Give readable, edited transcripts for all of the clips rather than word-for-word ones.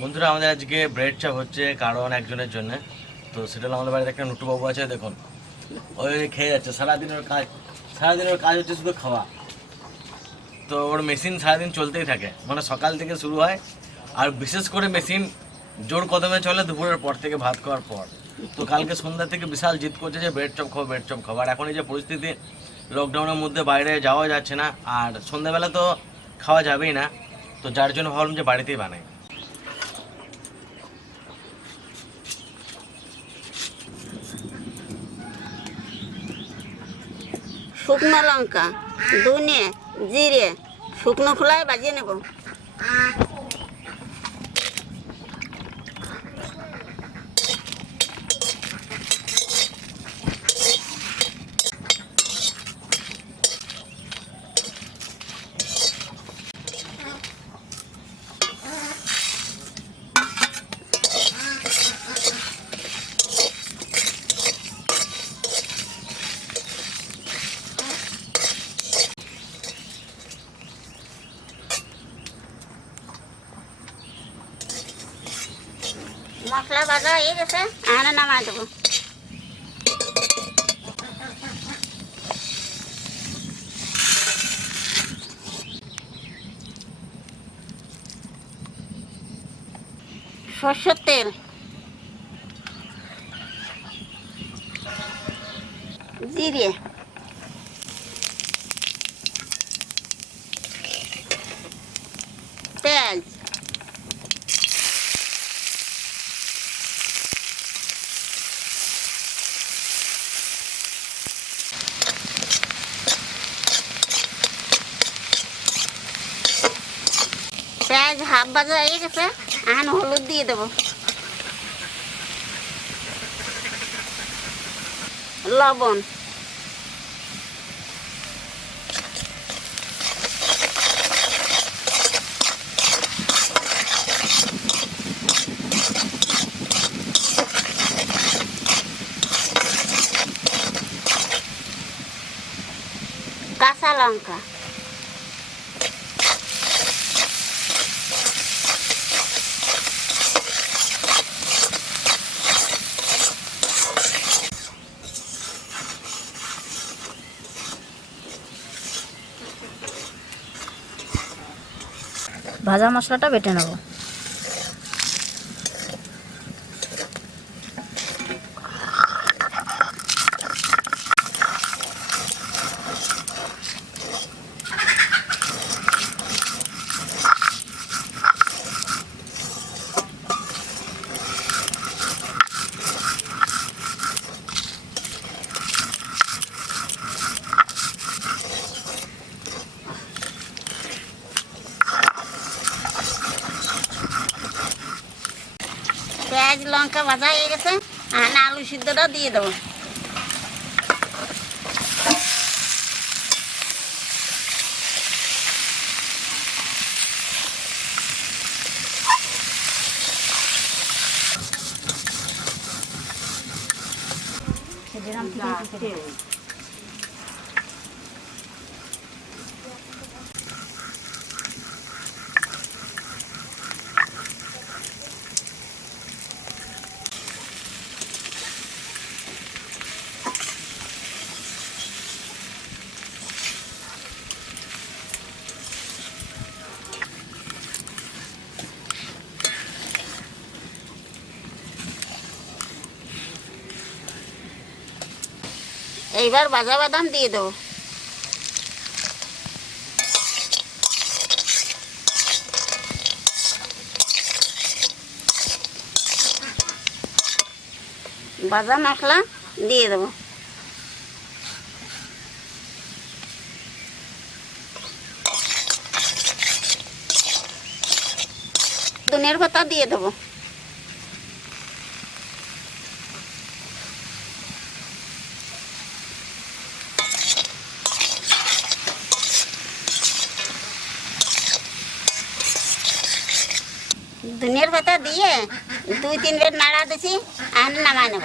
বন্ধুরা আমাদের আজকে ব্রেড চপ হচ্ছে কারণ একজনের জন্য। তো সেটা হলো আমাদের বাড়িতে একটা নুটু বাবু আছে, দেখুন ওই খেয়ে যাচ্ছে সারাদিনের কাজ হচ্ছে শুধু খাওয়া। তো ওর মেশিন সারাদিন চলতেই থাকে, মানে সকাল থেকে শুরু হয়, আর বিশেষ করে মেশিন জোর কদমে চলে দুপুরের পর থেকে, ভাত খাওয়ার পর। তো কালকে সন্ধ্যা থেকে বিশাল জিদ করছে যে ব্রেড চপ খাবো, ব্রেড চপ খাবো। আর এখন এই যে পরিস্থিতি, লকডাউনের মধ্যে বাইরে যাওয়া যাচ্ছে না, আর সন্ধ্যাবেলা তো খাওয়া যাবেই না, তো যার জন্য ভাবলাম যে বাড়িতেই বানাই। শুকনো লঙ্কা, ধনে, জিরে শুকনো খোলায় বাজিয়ে নেব। মশলা ভাজা হয়ে গেছে, এখানে নামাই দেবো। সরষের তেল, জিরে, পেঁয়াজ, পেঁয়াজ হাফ ভাজা হয়ে গেছে, এখন হলুদ দিয়ে দেবো, লবণ, কাঁচা লঙ্কা, ভাজা মশলাটা বেটে নেব। পেঁয়াজ লঙ্কা ভাজা হয়ে গেছে, এখন আলু সিদ্ধটা দিয়ে দেবো। এইবার ভাজা বাদাম দিয়ে দেবো। ভাজা মশলা দিয়ে দেবো, ধনিয়ার পাতা দিয়ে দেবো, ধনিয়ার পাতা দিয়ে 2-3 বের নাড়া দিছি, আর নামাই নেব।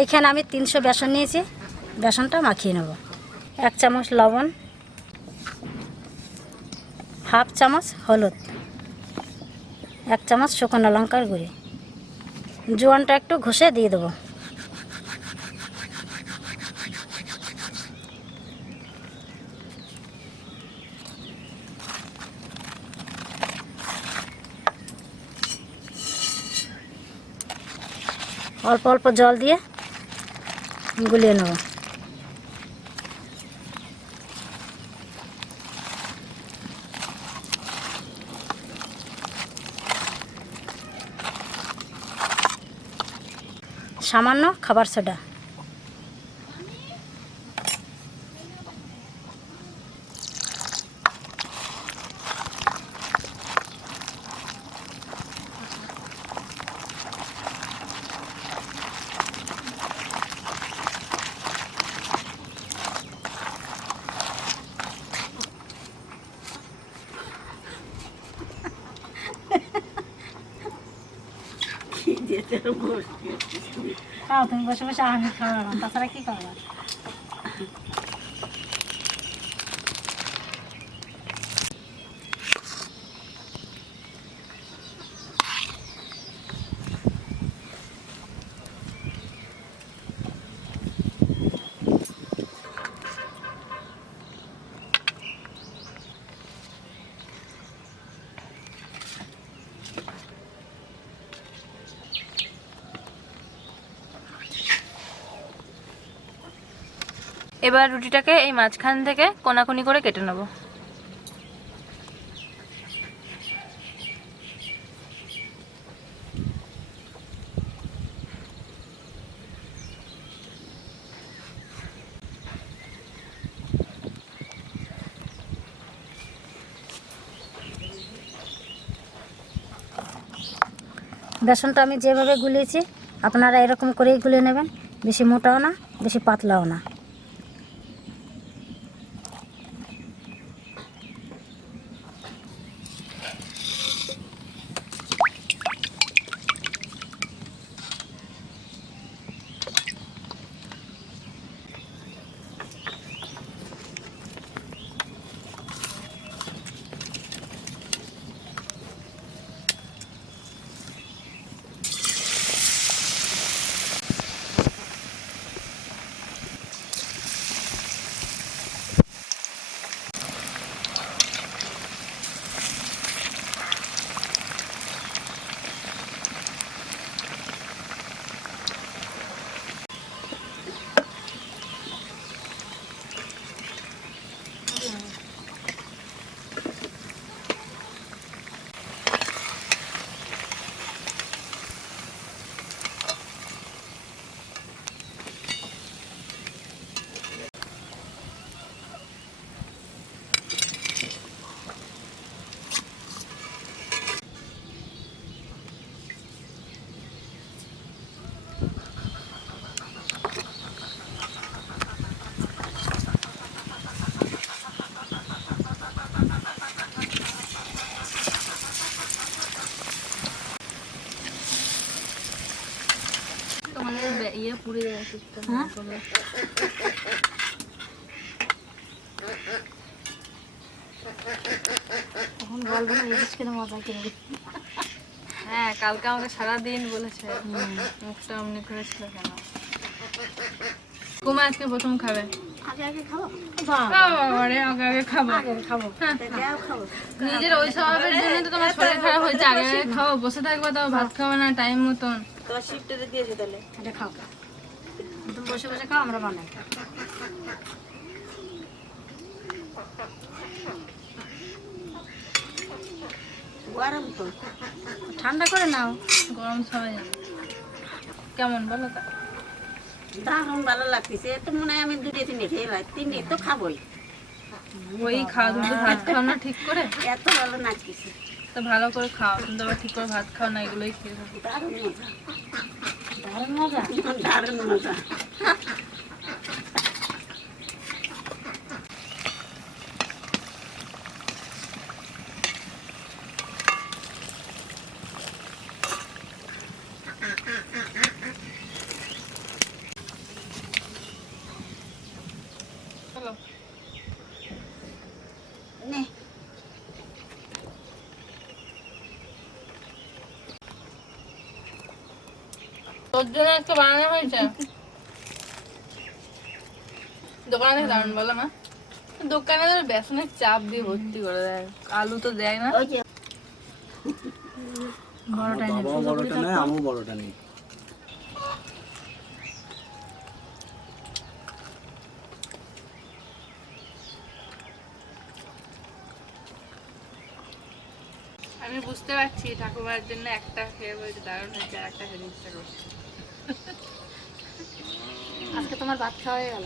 এইখানে আমি 300 বেসন নিয়েছি, বেসনটা মাখিয়ে নেব। 1 চামচ লবণ, হাফ চামচ হলুদ, 1 চামচ শুকনো লঙ্কার গুঁড়ি, জোয়ানটা একটু ঘষে দিয়ে দেবো। অল্প অল্প জল দিয়ে গুলিয়ে নেব। সামান্য খাবার সোডা। তুমি বসে বসে আমি খাওয়া, তাছাড়া কি করবো? এবার রুটিটাকে এই মাঝখান থেকে কোনাকুনি করে কেটে নেব। বেসনটা আমি যেভাবে গুলিয়েছি আপনারা এরকম করেই গুলিয়ে নেবেন, বেশি মোটাও না বেশি পাতলাও না। ইয়ে পুড়ে যায় হ্যাঁ? তখন বলবো না ইলিশ কেন মজা করে। হ্যাঁ, কালকে আমাকে সারাদিন বলেছে মুখটা অমনি করেছিল কেন। কুমা আজকে প্রথম খাবে। আগে আগে খাবো, আরে আগে আগে খাবো। খাবো দেও খাবো। নিজের ওই স্বভাবের জন্য তো তোমার শরীর খারাপ হয়েছে। আগে আগে খাও, বসে থাকবে তাও ভাত খাবে না টাইম মতন। তোমার শিফটে দিয়েছে তাহলে। এটা খাও, তুমি বসে বসে খাও, আমরা বানাই। গরম তো, ঠান্ডা করে নাও। গরম সবাই জানে। কেমন বলো তো? দারুণ ভালো লাগতেছে। তো মনে হয় আমি 2-3 খেয়ে ভাই, 3 তো খাবোই। ওই খাও, তুমি তো ভাত খাও না ঠিক করে। এত ভালো লাগতেছে, তো ভালো করে খাও, তুমি তো আবার ঠিক করে ভাত খাও না, এগুলোই খেয়ে থাকো। দারুণ মজা, দারুণ মজা। দারুণ মজা। তোর জন্য একটা বানানো হয়েছে দোকানে থেকে দারুন বলো মা। দোকানে তো বেসনের চাপ দিয়ে ভর্তি করে দেয়, আলু তো দেয় না। ওই যে বড়টাই নেই, বাবাও বড়টা নেই, আমিও বড়টা নেই। আমি বুঝতে পারছি ঠাকুমার জন্য একটা খেয়ে বলছে দারুণ হয়েছে, আর একটা খেতে ইচ্ছা করছে। আজকে তোমার ভাত খাওয়া হয়ে গেল।